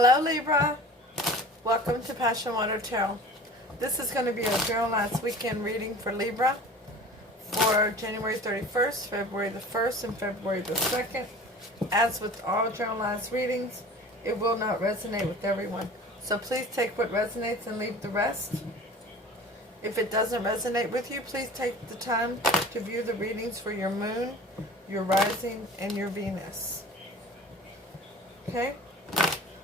Hello Libra, welcome to PassionWater Tarot. This is going to be a Journal Last Weekend reading for Libra for January 31st, February the 1st, and February the 2nd. As with all Journal Last readings, it will not resonate with everyone. So please take what resonates and leave the rest. If it doesn't resonate with you, please take the time to view the readings for your moon, your rising, and your Venus. Okay?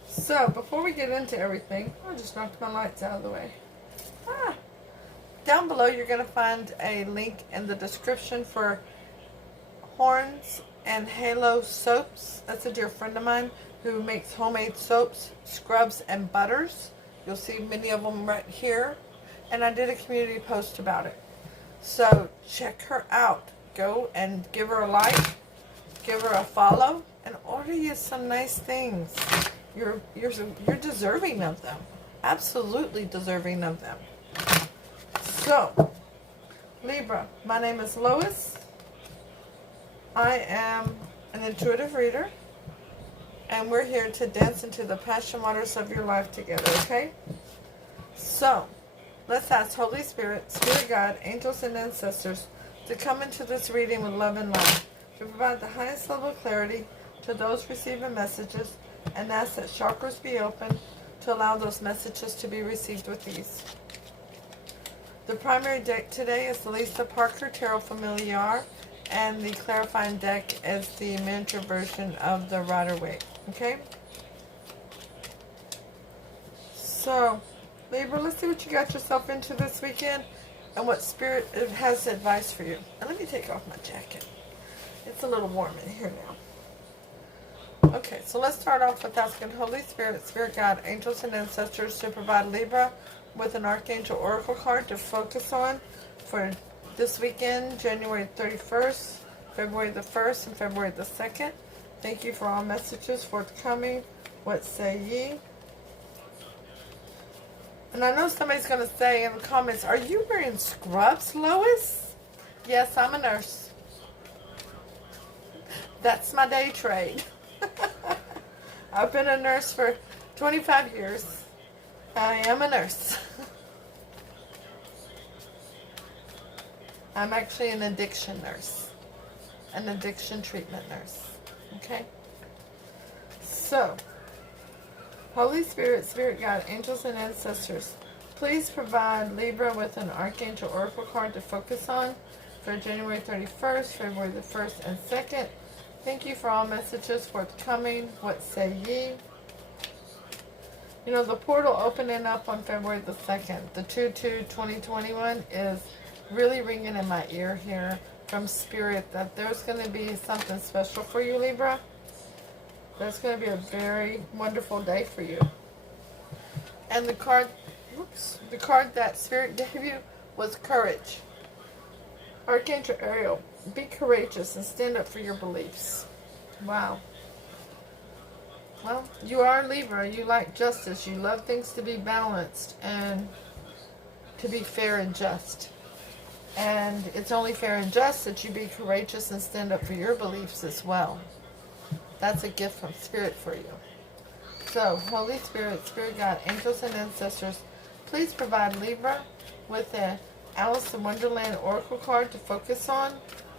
So, before we get into everything, I just knocked my lights out of the way. Down below, you're going to find a link in the description for Horns and Halo soaps. That's a dear friend of mine who makes homemade soaps, scrubs, and butters. You'll see many of them right here. And I did a community post about it. So, check her out. Go and give her a like, give her a follow, and order you some nice things. You're deserving of them. Absolutely deserving of them. So, Libra, my name is Lois. I am an intuitive reader. And we're here to dance into the passion waters of your life together, okay? So, let's ask Holy Spirit, Spirit God, angels, and ancestors to come into this reading with love and light, to provide the highest level of clarity to those receiving messages, and ask that chakras be open to allow those messages to be received with ease. The primary deck today is the Lisa Parker Tarot Familiar, and the clarifying deck is the miniature version of the Rider-Waite. Okay? So, Libra, let's see what you got yourself into this weekend and what Spirit has advice for you. And let me take off my jacket. It's a little warm in here now. Okay, so let's start off with asking Holy Spirit, Spirit God, angels, and ancestors to provide Libra with an Archangel Oracle card to focus on for this weekend, January 31st, February the 1st, and February the 2nd. Thank you for all messages forthcoming. What say ye? And I know somebody's going to say in the comments, are you wearing scrubs, Lois? Yes, I'm a nurse. That's my day trade. I've been a nurse for 25 years. I am a nurse. I'm actually an addiction nurse. An addiction treatment nurse. Okay? So, Holy Spirit, Spirit God, angels, and ancestors, please provide Libra with an Archangel Oracle card to focus on for January 31st, February the 1st, and 2nd. Thank you for all messages forthcoming. What say ye? You know, the portal opening up on February the 2nd, the 2/2/2021, is really ringing in my ear here from Spirit that there's going to be something special for you, Libra. There's going to be a very wonderful day for you. And the card, the card that Spirit gave you was courage. Archangel Ariel, be courageous and stand up for your beliefs. Wow. Well, you are Libra. You like justice. You love things to be balanced and to be fair and just. And it's only fair and just that you be courageous and stand up for your beliefs as well. That's a gift from Spirit for you. So, Holy Spirit, Spirit God, angels, and ancestors, please provide Libra with an Alice in Wonderland Oracle card to focus on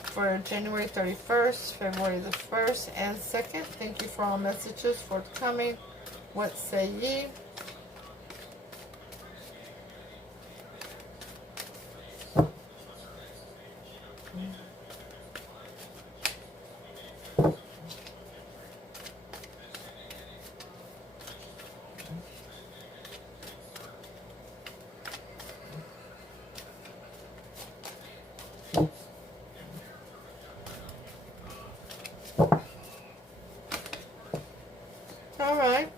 for January 31st, February the 1st, and 2nd. Thank you for all messages forthcoming. What say ye? All right.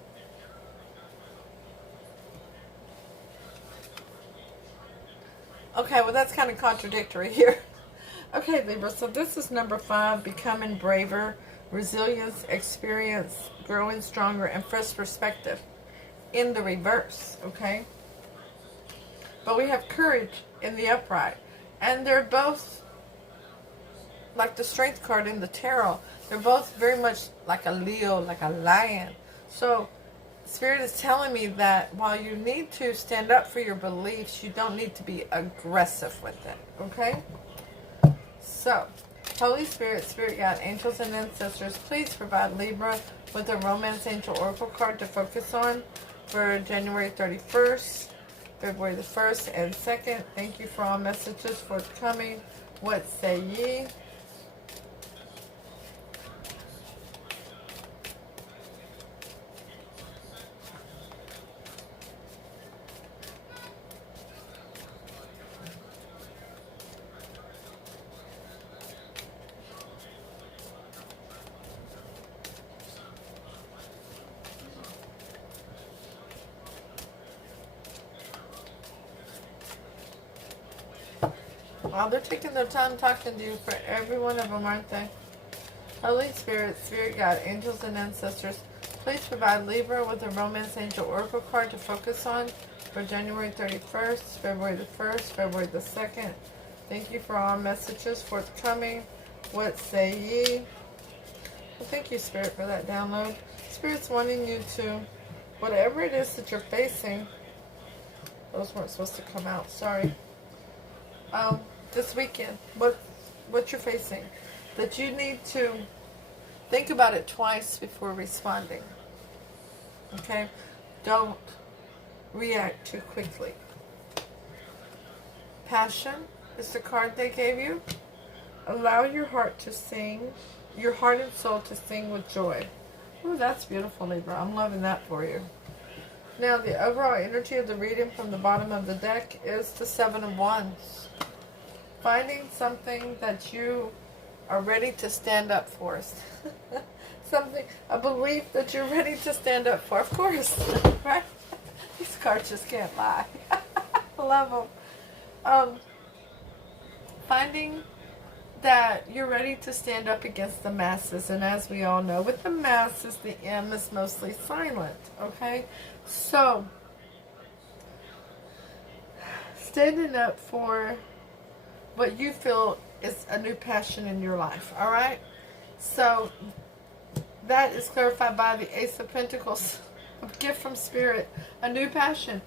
Okay, well that's kind of contradictory here. Okay, Libra, so this is number 5, becoming braver, resilience, experience, growing stronger, and fresh perspective in the reverse, okay? But we have courage in the upright. And they're both, like the strength card in the tarot, they're both very much like a Leo, like a lion. So Spirit is telling me that while you need to stand up for your beliefs, you don't need to be aggressive with it, okay? So, Holy Spirit, Spirit Guide, Angels, and Ancestors, please provide Libra with a Romance Angel Oracle card to focus on for January 31st, February the 1st, and 2nd. Thank you for all messages forthcoming. What say ye? While they're taking their time talking to you, for every one of them, aren't they? Holy Spirit, Spirit Guide, Angels, and Ancestors, please provide Libra with a Romance Angel Oracle card to focus on for January 31st, February the 1st, February the 2nd. Thank you for all messages forthcoming. What say ye? Well, thank you, Spirit, for that download. Spirit's wanting you to, whatever it is that you're facing, those weren't supposed to come out, sorry. This weekend, what you're facing, that you need to think about it twice before responding. Okay? Don't react too quickly. Passion is the card they gave you. Allow your heart to sing, your heart and soul to sing with joy. Ooh, that's beautiful, Libra. I'm loving that for you. Now, the overall energy of the reading from the bottom of the deck is the Seven of Wands. Finding something that you are ready to stand up for. Something, a belief that you're ready to stand up for. Of course, right? These cards just can't lie. I love them. Finding that you're ready to stand up against the masses. And as we all know, with the masses, the M is mostly silent. Okay? So, standing up for what you feel is a new passion in your life, all right? So, that is clarified by the Ace of Pentacles, a gift from Spirit, a new passion,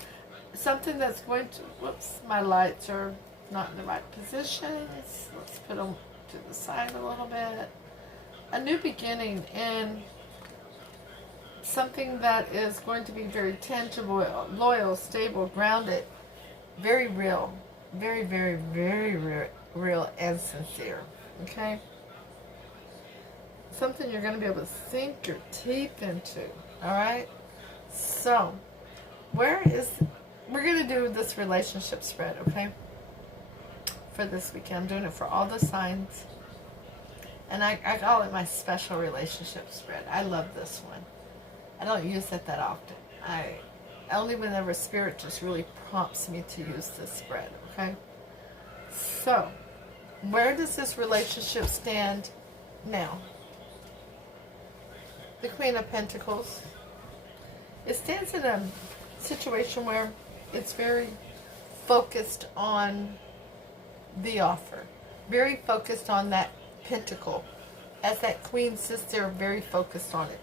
something that's going to, whoops, my lights are not in the right positions. Let's put them to the side a little bit. A new beginning and something that is going to be very tangible, loyal, stable, grounded, very real. Very, very, very real and sincere. Okay? Something you're going to be able to sink your teeth into. Alright? So, we're going to do this relationship spread, okay? For this weekend. I'm doing it for all the signs. And I call it my special relationship spread. I love this one. I don't use it that often. Only whenever Spirit just really prompts me to use this spread, okay? So, where does this relationship stand now? The Queen of Pentacles. It stands in a situation where it's very focused on the offer. Very focused on that pentacle. As that Queen sits there, very focused on it.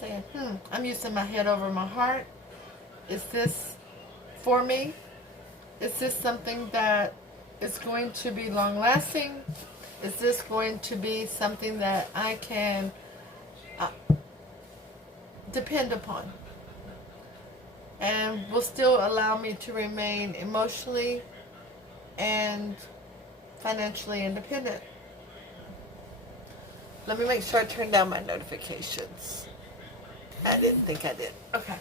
Saying, I'm using my head over my heart. Is this for me? Is this something that is going to be long-lasting? Is this going to be something that I can depend upon? And will still allow me to remain emotionally and financially independent? Let me make sure I turn down my notifications. I didn't think I did. Okay.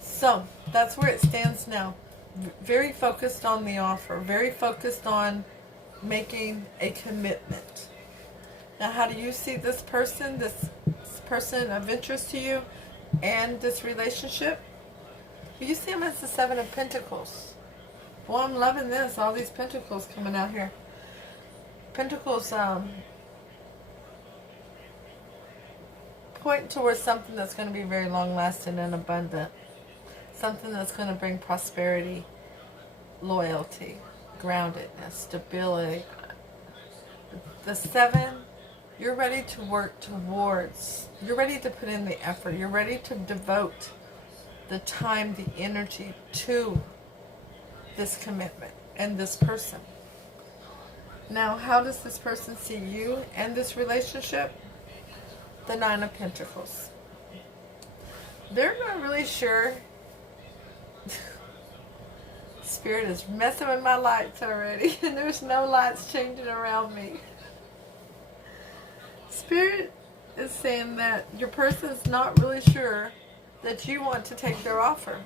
So, that's where it stands now. Very focused on the offer. Very focused on making a commitment. Now, how do you see this person of interest to you, and this relationship? You see him as the Seven of Pentacles. Boy, I'm loving this. All these pentacles coming out here. Pentacles, point towards something that's going to be very long-lasting and abundant. Something that's going to bring prosperity, loyalty, groundedness, stability. The Seven You're ready to work towards, you're ready to put in the effort, you're ready to devote the time, the energy to this commitment and this person. Now, how does this person see you and this relationship? The Nine of Pentacles. They're not really sure. Spirit is messing with my lights already, and there's no lights changing around me. Spirit is saying that your person is not really sure that you want to take their offer.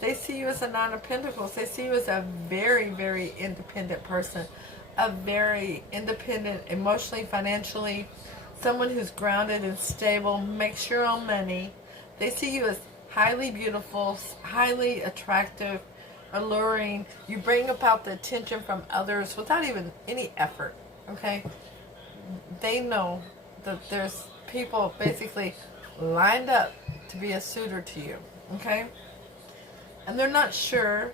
They see you as a Nine of Pentacles. They see you as a very, very independent person. A very independent, emotionally, financially, someone who's grounded and stable, makes your own money. They see you as highly beautiful, highly attractive, alluring. You bring about the attention from others without even any effort, okay? They know that there's people basically lined up to be a suitor to you, okay? And they're not sure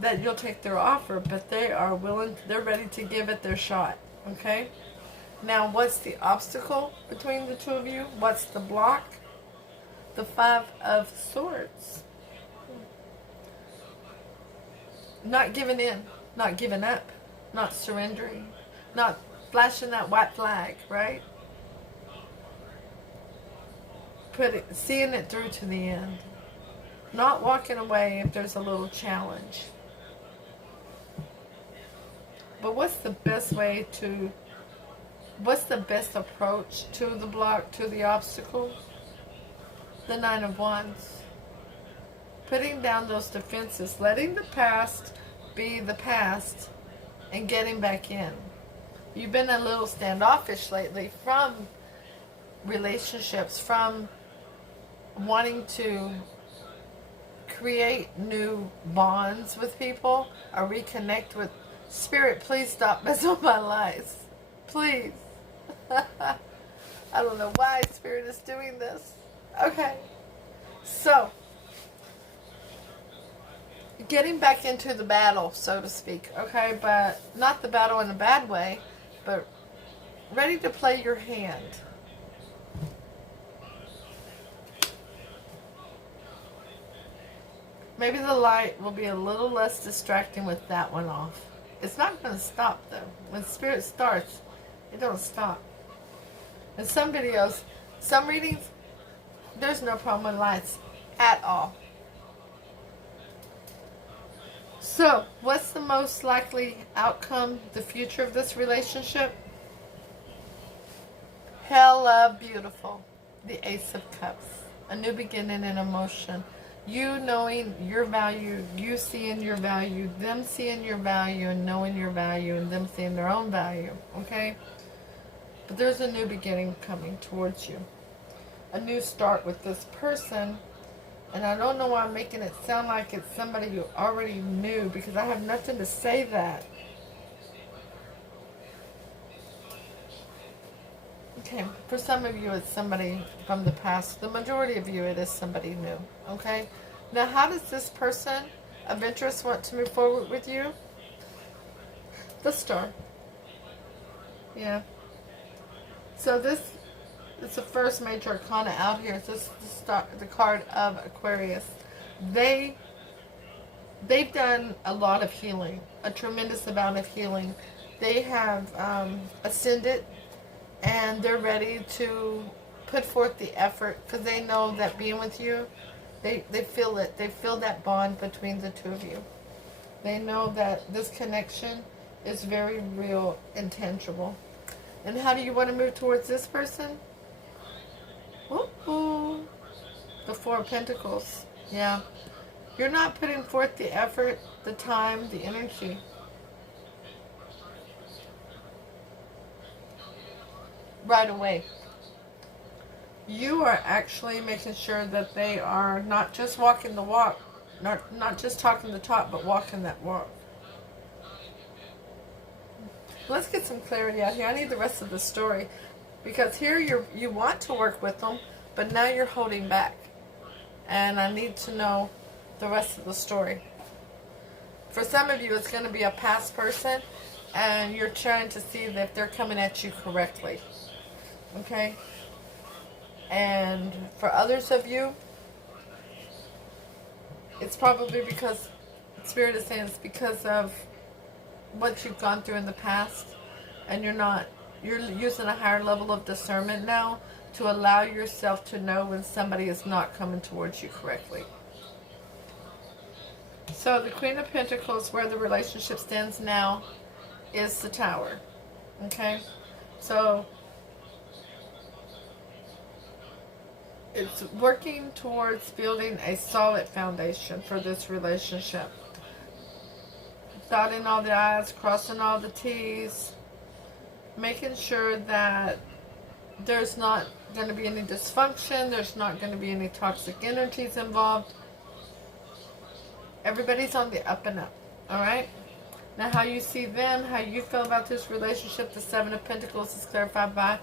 that you'll take their offer, but they are willing, they're ready to give it their shot, okay? Now, what's the obstacle between the two of you? What's the block? The Five of Swords. Not giving in, not giving up, not surrendering, not flashing that white flag, right? Seeing it through to the end. Not walking away if there's a little challenge. But what's the best approach to the block, to the obstacle? The Nine of Wands. Putting down those defenses, letting the past be the past, and getting back in. You've been a little standoffish lately from relationships, from wanting to create new bonds with people, or reconnect with Spirit. Please stop messing with my lives. Please. I don't know why Spirit is doing this. Okay. So, getting back into the battle, so to speak, okay? But not the battle in a bad way, but ready to play your hand. Maybe the light will be a little less distracting with that one off. It's not going to stop, though. When Spirit starts, it don't stop. In some videos, some readings, there's no problem with lights at all. So, what's the most likely outcome, the future of this relationship? Hella beautiful. The Ace of Cups. A new beginning in emotion. You knowing your value, you seeing your value, them seeing your value and knowing your value, and them seeing their own value, okay? But there's a new beginning coming towards you. A new start with this person. And I don't know why I'm making it sound like it's somebody you already knew, because I have nothing to say that. Okay, for some of you it's somebody from the past. The majority of you it is somebody new, okay? Now how does this person of interest want to move forward with you? The Star. Yeah. So this is the first major arcana out here. This is the card of Aquarius. They've done a lot of healing, a tremendous amount of healing. They have ascended, and they're ready to put forth the effort, because they know that being with you, they feel it. They feel that bond between the two of you. They know that this connection is very real and tangible. And how do you want to move towards this person? Ooh, the Four of Pentacles. Yeah. You're not putting forth the effort, the time, the energy. Right away. You are actually making sure that they are not just walking the walk, not just talking the talk, but walking that walk. Let's get some clarity out here. I need the rest of the story. Because here you want to work with them, but now you're holding back. And I need to know the rest of the story. For some of you, it's going to be a past person, and you're trying to see if they're coming at you correctly. Okay? And for others of you, it's probably because, Spirit is saying it's because of what you've gone through in the past, and you're using a higher level of discernment now to allow yourself to know when somebody is not coming towards you correctly. So the Queen of Pentacles, where the relationship stands now, is the Tower. Okay? So it's working towards building a solid foundation for this relationship. Dotting all the I's, crossing all the T's, making sure that there's not going to be any dysfunction, there's not going to be any toxic energies involved. Everybody's on the up and up, alright? Now how you see them, how you feel about this relationship, the Seven of Pentacles is clarified by,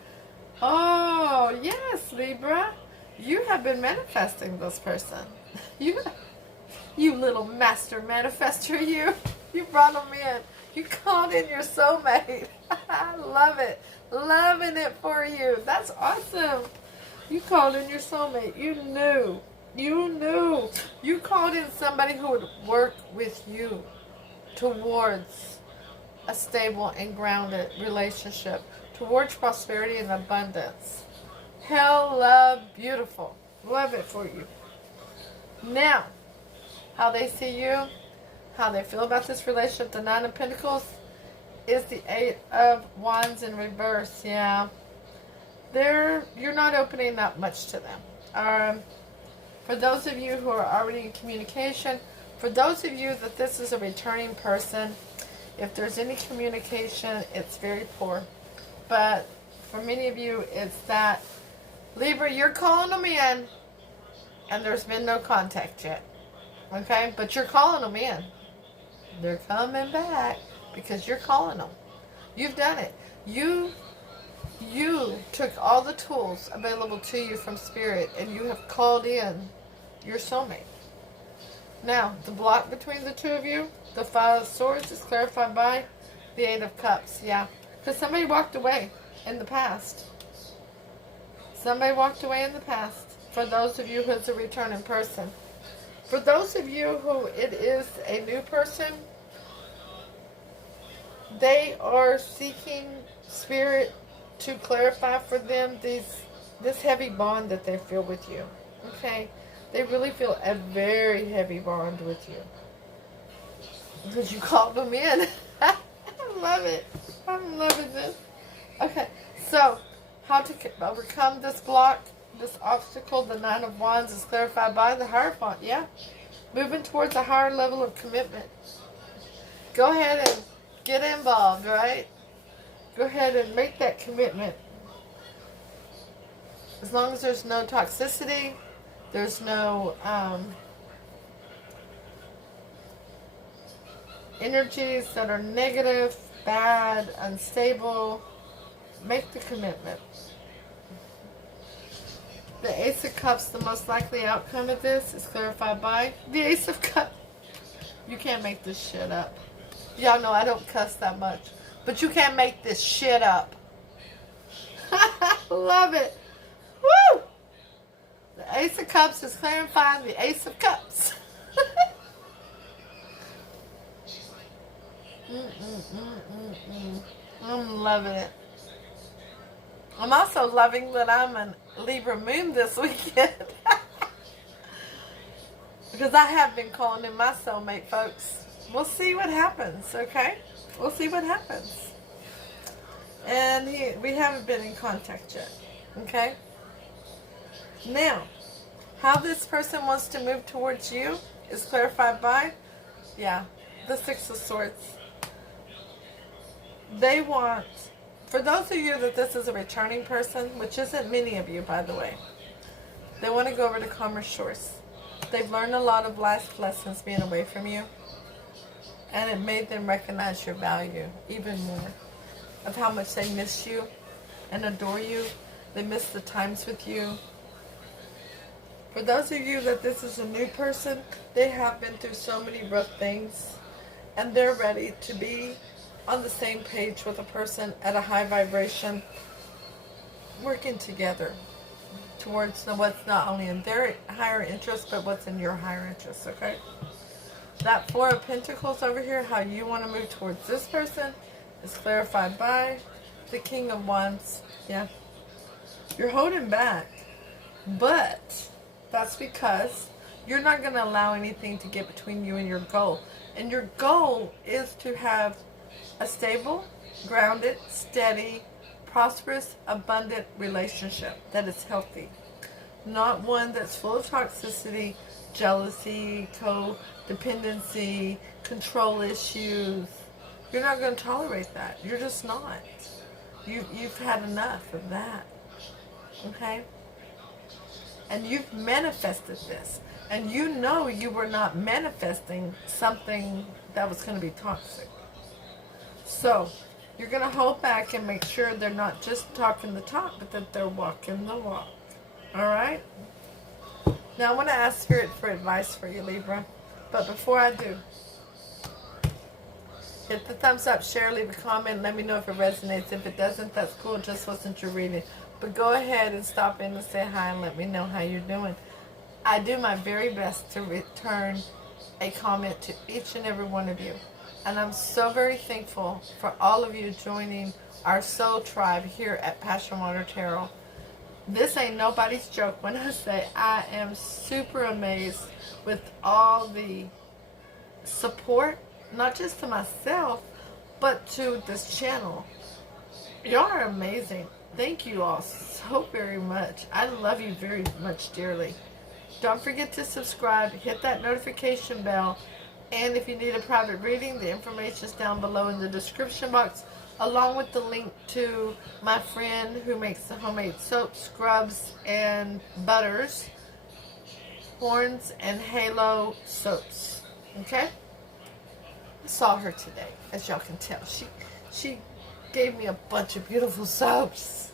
oh, yes, Libra, you have been manifesting this person. You little master manifester, you brought them in. You called in your soulmate. I love it. Loving it for you. That's awesome. You called in your soulmate. You knew. You called in somebody who would work with you towards a stable and grounded relationship, towards prosperity and abundance. Hella beautiful. Love it for you. Now, how they see you, how they feel about this relationship, the Nine of Pentacles is the Eight of Wands in reverse. Yeah. You're not opening up much to them. For those of you who are already in communication, for those of you that this is a returning person, if there's any communication, it's very poor. But for many of you, it's that, Libra, you're calling them in, and there's been no contact yet. Okay? But you're calling them in. They're coming back because you're calling them. You've done it. You took all the tools available to you from Spirit, and you have called in your soulmate. Now, the block between the two of you, the Five of Swords, is clarified by the Eight of Cups. Yeah. Because somebody walked away in the past. Somebody walked away in the past. For those of you who is a returning person. For those of you who it is a new person, they are seeking Spirit to clarify for them this heavy bond that they feel with you. Okay? They really feel a very heavy bond with you. Because you called them in. I love it. I'm loving this. Okay, so how to overcome this block, this obstacle, the Nine of Wands is clarified by the Hierophant. Yeah? Moving towards a higher level of commitment. Go ahead and get involved, right? Go ahead and make that commitment. As long as there's no toxicity, there's no energies that are negative, bad, unstable, make the commitment. The Ace of Cups, the most likely outcome of this, is clarified by the Ace of Cups. You can't make this shit up. Y'all know I don't cuss that much. But you can't make this shit up. Love it. Woo! The Ace of Cups is clarifying the Ace of Cups. I'm loving it. I'm also loving that I'm a Libra moon this weekend. Because I have been calling in my soulmate, folks. We'll see what happens, okay? We'll see what happens. And we haven't been in contact yet, okay? Now, how this person wants to move towards you is clarified by, the Six of Swords. They want, for those of you that this is a returning person, which isn't many of you, by the way, they want to go over to calmer shores. They've learned a lot of life lessons being away from you. And it made them recognize your value even more. Of how much they miss you and adore you. They miss the times with you. For those of you that this is a new person, they have been through so many rough things. And they're ready to be on the same page with a person at a high vibration. working together towards what's not only in their higher interest, but what's in your higher interest, okay? That Four of Pentacles over here, how you want to move towards this person, is clarified by the King of Wands. Yeah. You're holding back, but that's because you're not going to allow anything to get between you and your goal. And your goal is to have a stable, grounded, steady, prosperous, abundant relationship that is healthy. Not one that's full of toxicity, jealousy, codependency, control issues. You're not going to tolerate that. You're just not. You've had enough of that. Okay? And you've manifested this. And you know you were not manifesting something that was going to be toxic. So, you're going to hold back and make sure they're not just talking the talk, but that they're walking the walk. Alright? Now, I want to ask Spirit for advice for you, Libra. But before I do, hit the thumbs up, share, leave a comment, let me know if it resonates. If it doesn't, that's cool. It just wasn't your reading. But go ahead and stop in and say hi and let me know how you're doing. I do my very best to return a comment to each and every one of you. And I'm so very thankful for all of you joining our soul tribe here at PassionWater Tarot. This ain't nobody's joke when I say I am super amazed with all the support, not just to myself, but to this channel. Y'all are amazing. Thank you all so very much. I love you very much dearly. Don't forget to subscribe, hit that notification bell, and if you need a private reading, the information is down below in the description box, along with the link to my friend who makes the homemade soap, scrubs, and butters, horns, and halo soaps. Okay? I saw her today, as y'all can tell. She gave me a bunch of beautiful soaps.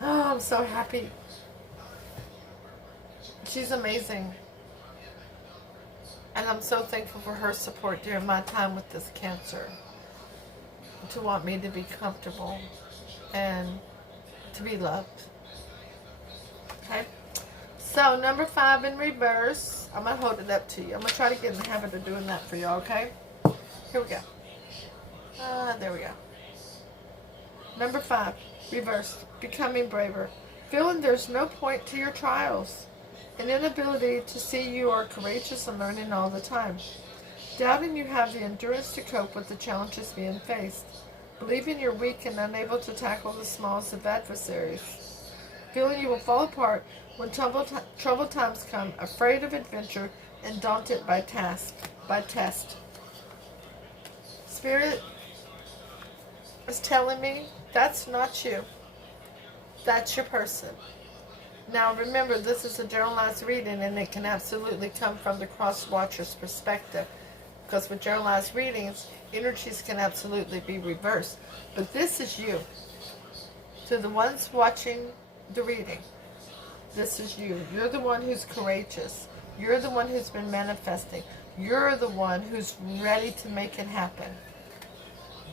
Oh, I'm so happy. She's amazing. And I'm so thankful for her support during my time with this cancer. To want me to be comfortable and to be loved. Okay? So, number 5 in reverse. I'm going to hold it up to you. I'm going to try to get in the habit of doing that for y'all, okay? Here we go. There we go. Number 5, reverse. Becoming braver. Feeling there's no point to your trials. An inability to see you are courageous and learning all the time. Doubting you have the endurance to cope with the challenges being faced. Believing you're weak and unable to tackle the smallest of adversaries. Feeling you will fall apart when troubled times come. Afraid of adventure and daunted by test. Spirit is telling me that's not you. That's your person. Now remember, this is a generalized reading and it can absolutely come from the cross-watcher's perspective. Because with generalized readings, energies can absolutely be reversed. But this is you. To the ones watching the reading, this is you. You're the one who's courageous. You're the one who's been manifesting. You're the one who's ready to make it happen.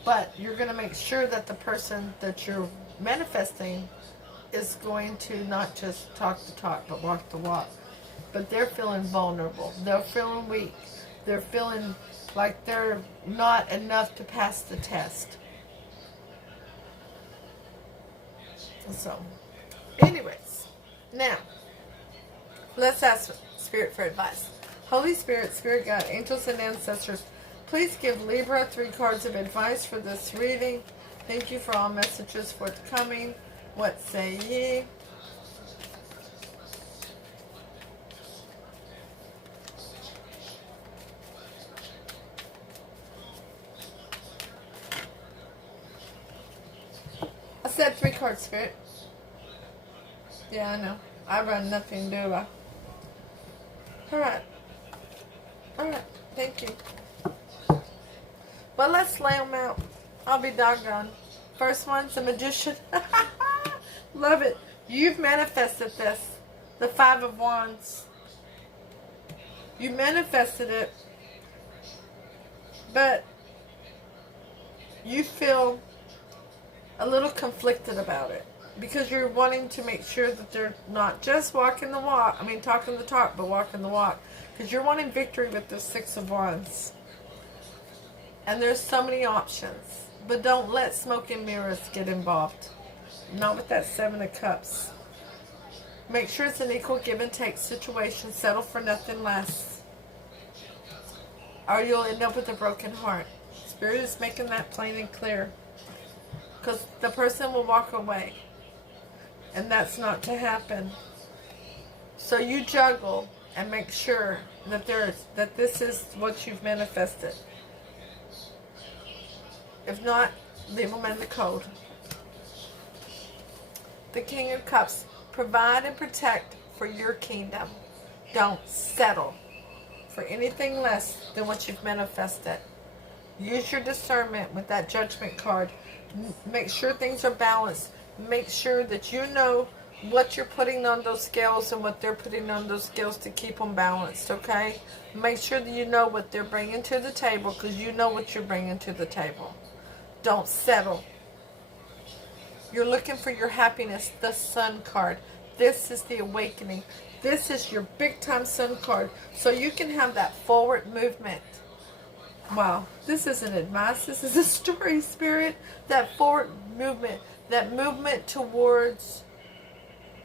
But you're going to make sure that the person that you're manifesting is going to not just talk the talk, but walk the walk. But they're feeling vulnerable. They're feeling weak. They're feeling like they're not enough to pass the test. So, anyways, now, let's ask Spirit for advice. Holy Spirit, Spirit Guide, Angels and Ancestors, please give Libra 3 cards of advice for this reading. Thank you for all messages forthcoming. What say ye? I said 3 cards, Spirit. Yeah, I know. I run nothing, do I? Alright. Alright. Thank you. Well, let's lay them out. I'll be doggone. First one's the Magician. Love it. You've manifested this. The 5 of Wands. You manifested it. But you feel a little conflicted about it. because you're wanting to make sure that they're not just walking the walk, talking the talk, but walking the walk. Because you're wanting victory with the Six of Wands. And there's so many options. But don't let smoke and mirrors get involved. Not with that Seven of Cups. Make sure it's an equal give and take situation. Settle for nothing less. Or you'll end up with a broken heart. Spirit is making that plain and clear. Because the person will walk away. And that's not to happen. So you juggle and make sure that this is what you've manifested. If not, leave them in the cold. The King of Cups. Provide and protect for your kingdom. Don't settle for anything less than what you've manifested. Use your discernment with that Judgment card. Make sure things are balanced. Make sure that you know what you're putting on those scales and what they're putting on those scales to keep them balanced, okay? Make sure that you know what they're bringing to the table, because you know what you're bringing to the table. Don't settle. You're looking for your happiness, the Sun card. This is the awakening. This is your big time Sun card. So you can have that forward movement. Wow, this isn't advice. This is a story, Spirit. That forward movement. That movement towards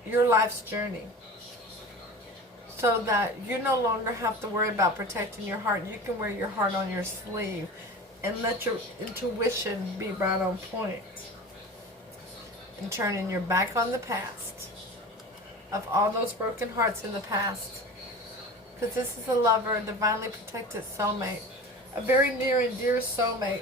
your life's journey. So that you no longer have to worry about protecting your heart. You can wear your heart on your sleeve. And let your intuition be right on point. And turning your back on the past. Of all those broken hearts in the past. Because this is a lover, a divinely protected soulmate. A very near and dear soulmate.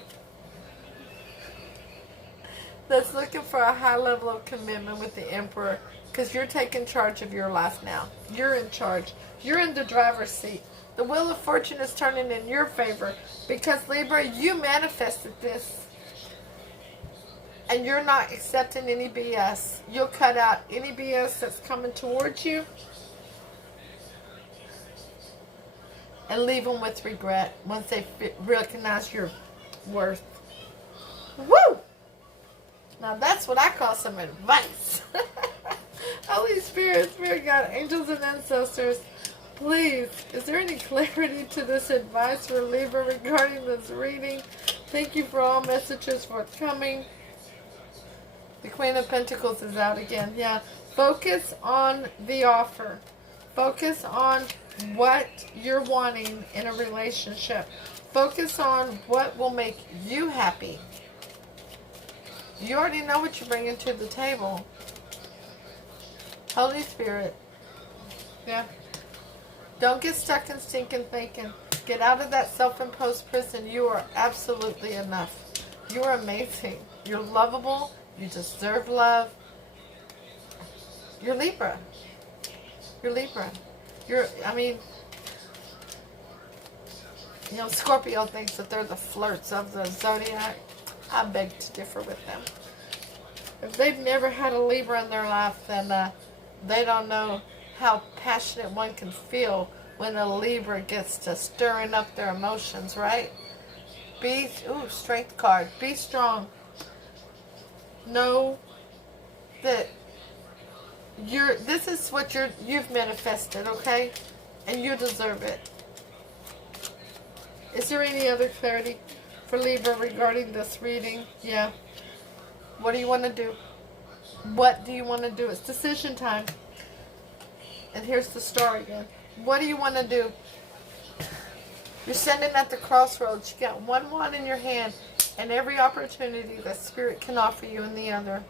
That's looking for a high level of commitment with the Emperor. Because you're taking charge of your life now. You're in charge. You're in the driver's seat. The wheel of fortune is turning in your favor. Because Libra, you manifested this. And you're not accepting any BS. You'll cut out any BS that's coming towards you. And leave them with regret once they recognize your worth. Woo! Now that's what I call some advice. Holy Spirit, Spirit God, angels and ancestors, please, is there any clarity to this advice for Libra regarding this reading? Thank you for all messages forthcoming. The Queen of Pentacles is out again. Yeah. Focus on the offer. Focus on what you're wanting in a relationship. Focus on what will make you happy. You already know what you're bringing to the table. Holy Spirit. Yeah. Don't get stuck in stinking thinking. Get out of that self-imposed prison. You are absolutely enough. You are amazing. You're lovable. You deserve love. You're Libra. You're Libra. Scorpio thinks that they're the flirts of the zodiac. I beg to differ with them. If they've never had a Libra in their life, then they don't know how passionate one can feel when a Libra gets to stirring up their emotions, right? Strength card. Be strong. Know that this is what you've manifested, okay? And you deserve it. Is there any other clarity for Libra regarding this reading? Yeah. What do you want to do? What do you want to do? It's decision time. And here's the star again. What do you want to do? You're standing at the crossroads. You got one wand in your hand and every opportunity that Spirit can offer you in the other.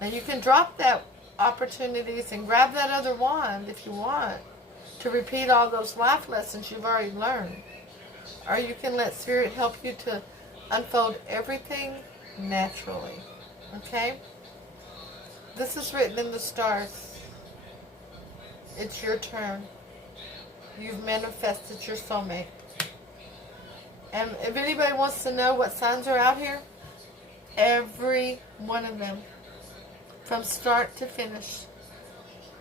Now you can drop that opportunities and grab that other wand if you want to repeat all those life lessons you've already learned. Or you can let Spirit help you to unfold everything naturally. Okay? This is written in the stars. It's your turn. You've manifested your soulmate. And if anybody wants to know what signs are out here, every one of them, from start to finish.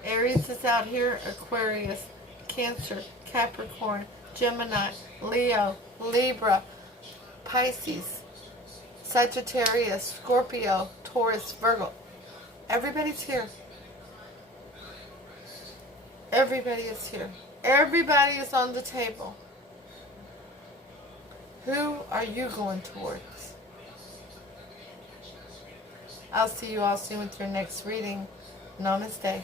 Aries is out here, Aquarius, Cancer, Capricorn, Gemini, Leo, Libra, Pisces, Sagittarius, Scorpio, Taurus, Virgo. Everybody's here. Everybody is here. Everybody is on the table. Who are you going towards? I'll see you all soon with your next reading. Namaste.